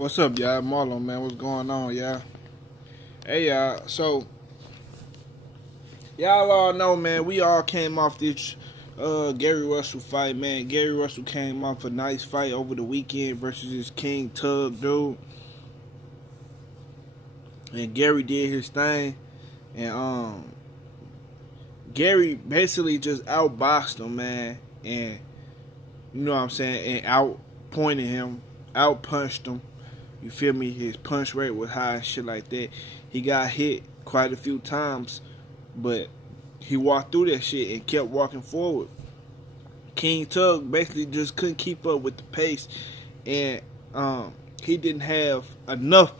What's up, y'all? Marlon, man. What's going on, y'all? Hey, y'all. So, y'all all know, man, we all came off this Gary Russell fight, man. Gary Russell came off a nice fight over the weekend versus this King Tug dude. And Gary did his thing. And Gary basically just outboxed him, man. And, you know what I'm saying? And outpointed him, outpunched him. You feel me? His punch rate was high and shit like that. He got hit quite a few times, but he walked through that shit and kept walking forward. King Tug basically just couldn't keep up with the pace, and he didn't have enough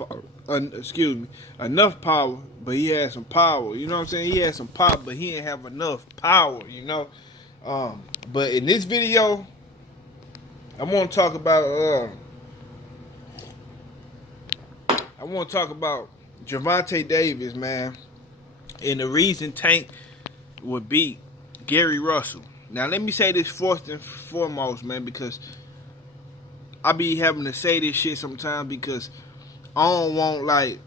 power, but he had some power. You know what I'm saying? He had some pop, but he didn't have enough power, you know? But in this video, I want to talk about Gervonta Davis, man, and the reason Tank would beat Gary Russell. Now, let me say this first and foremost, man, because I be having to say this shit sometimes because I don't want, like,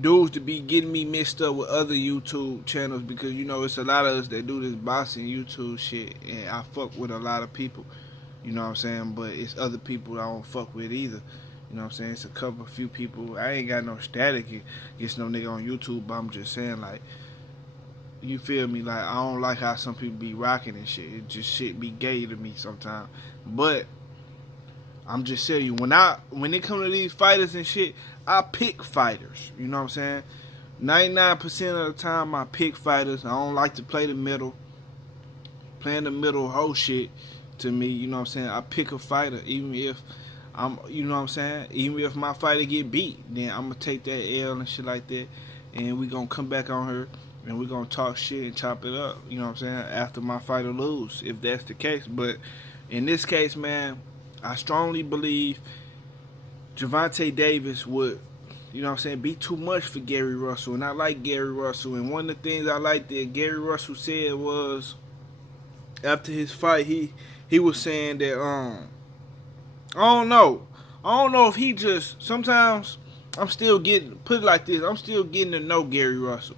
dudes to be getting me mixed up with other YouTube channels because, you know, it's a lot of us that do this boxing YouTube shit, and I fuck with a lot of people, you know what I'm saying, but it's other people I don't fuck with either. You know what I'm saying? It's a few people. I ain't got no static against no nigga on YouTube, but I'm just saying, like, you feel me? Like, I don't like how some people be rocking and shit. It just shit be gay to me sometimes. But I'm just saying you, when it comes to these fighters and shit, I pick fighters. You know what I'm saying? 99% of the time I pick fighters. I don't like to play the middle. Playing the middle whole shit to me, you know what I'm saying? I pick a fighter even if you know what I'm saying? Even if my fighter get beat, then I'm gonna take that L and shit like that, and we gonna come back on her and we gonna talk shit and chop it up. You know what I'm saying? After my fighter lose, if that's the case. But in this case, man, I strongly believe Gervonta Davis would, you know what I'm saying, be too much for Gary Russell, and I like Gary Russell. And one of the things I like that Gary Russell said was after his fight, he was saying that I don't know if he just, sometimes I'm still getting, put it like this, I'm still getting to know Gary Russell.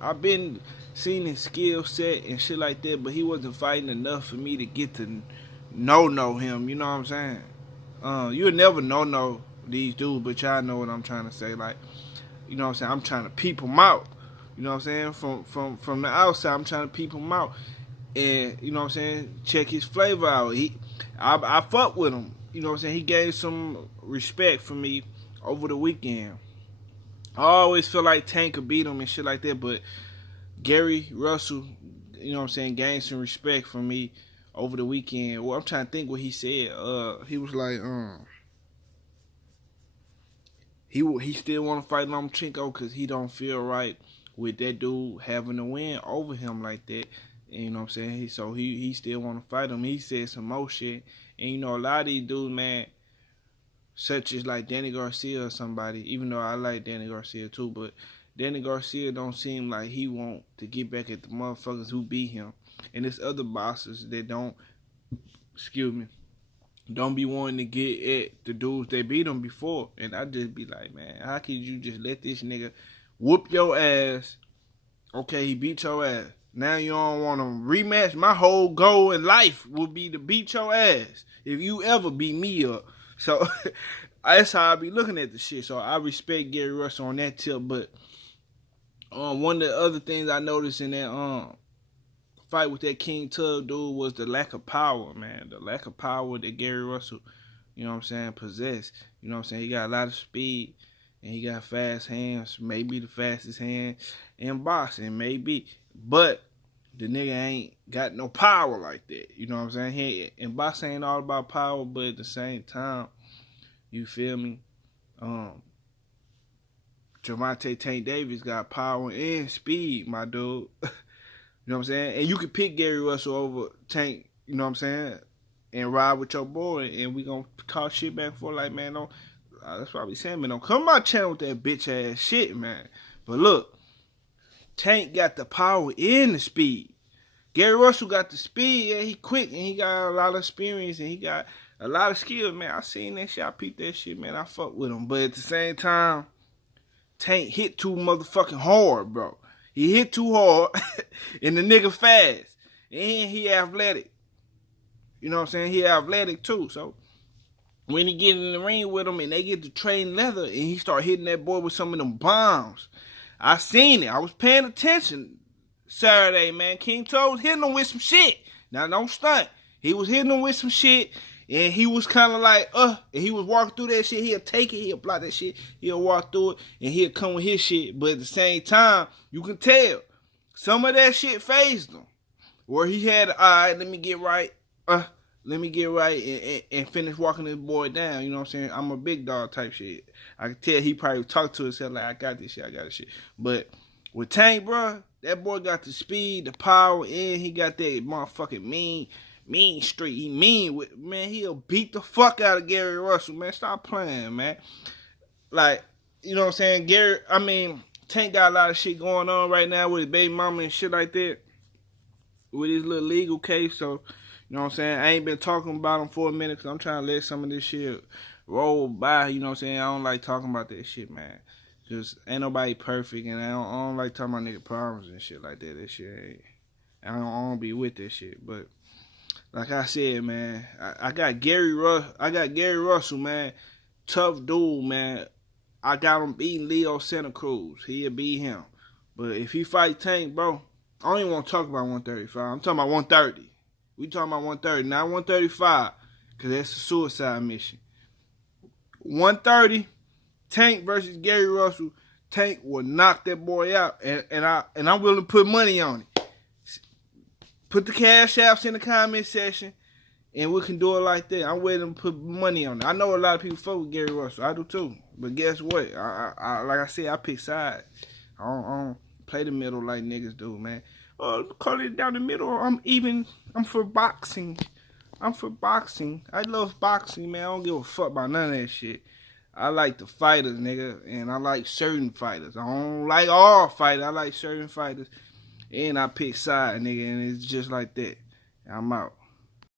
I've been seeing his skill set and shit like that, but he wasn't fighting enough for me to get to know him, you know what I'm saying? You'll never know these dudes, but y'all know what I'm trying to say. Like, you know what I'm saying? I'm trying to peep him out. You know what I'm saying? From the outside, I'm trying to peep him out. And, you know what I'm saying, check his flavor out. I fuck with him. You know what I'm saying? He gained some respect for me over the weekend. I always feel like Tank could beat him and shit like that, but Gary Russell, you know what I'm saying, gained some respect for me over the weekend. Well, I'm trying to think what he said. He was like, he still want to fight Lomachenko because he don't feel right with that dude having a win over him like that. And, you know what I'm saying? He still want to fight him. He said some more shit. And, you know, a lot of these dudes, man, such as like Danny Garcia or somebody, even though I like Danny Garcia too, but Danny Garcia don't seem like he want to get back at the motherfuckers who beat him. And there's other bosses that don't be wanting to get at the dudes that beat him before. And I just be like, man, how could you just let this nigga whoop your ass? Okay, he beat your ass. Now you don't want to rematch? My whole goal in life will be to beat your ass if you ever beat me up. So that's how I be looking at the shit. So I respect Gary Russell on that tip. But one of the other things I noticed in that fight with that King Tug dude was the lack of power, man. The lack of power that Gary Russell, you know what I'm saying, possessed. You know what I'm saying? He got a lot of speed and he got fast hands. Maybe the fastest hand in boxing, maybe. But the nigga ain't got no power like that. You know what I'm saying? And boxing ain't all about power, but at the same time, you feel me? Gervonta Tank Davis got power and speed, my dude. You know what I'm saying? And you can pick Gary Russell over Tank, you know what I'm saying? And ride with your boy, and we gonna talk shit back and forth like, man, don't, that's why we saying, man, don't come to my channel with that bitch ass shit, man. But look, Tank got the power and the speed. Gary Russell got the speed, yeah, he quick, and he got a lot of experience, and he got A lot of skills, man. I seen that shit. I peeped that shit, man. I fuck with him. But at the same time, Tank hit too motherfucking hard, bro. He hit too hard, and the nigga fast. And he athletic. You know what I'm saying? He athletic too. So when he get in the ring with him and they get to train leather and he start hitting that boy with some of them bombs, I seen it. I was paying attention Saturday, man. King Toe was hitting him with some shit. Now, don't stunt. He was hitting him with some shit, and he was kind of like, and he was walking through that shit. He'll take it. He'll block that shit. He'll walk through it, and he'll come with his shit. But at the same time, you can tell some of that shit phased him. Where he had, all right, let me get right. Let me get right and finish walking this boy down. You know what I'm saying? I'm a big dog type shit. I can tell he probably talked to himself like, I got this shit, I got this shit. But with Tank, bro, that boy got the speed, the power, and he got that motherfucking mean streak. He mean with, man, he'll beat the fuck out of Gary Russell, man. Stop playing, man. Like, you know what I'm saying? Tank got a lot of shit going on right now with his baby mama and shit like that. With his little legal case, so, you know what I'm saying? I ain't been talking about him for a minute because I'm trying to let some of this shit roll by, you know what I'm saying? I don't like talking about that shit, man. Just ain't nobody perfect, and I don't like talking about nigga problems and shit like that. That shit ain't, I don't be with that shit. But like I said, man, I got Gary Russell, man. Tough dude, man. I got him beating Leo Santa Cruz. He'll beat him. But if he fight Tank, bro, I don't even want to talk about 135. I'm talking about 130. We talking about 130, not 135, because that's a suicide mission. 130, Tank versus Gary Russell. Tank will knock that boy out, and I'm willing to put money on it. Put the cash apps in the comment section, and we can do it like that. I'm willing to put money on it. I know a lot of people fuck with Gary Russell. I do too. But guess what? I like I said, I pick sides. I don't play the middle like niggas do, man. Call it down the middle. I'm for boxing. I'm for boxing. I love boxing, man. I don't give a fuck about none of that shit. I like the fighters, nigga, and I like certain fighters. I don't like all fighters. I like certain fighters, and I pick side, nigga, and it's just like that. I'm out.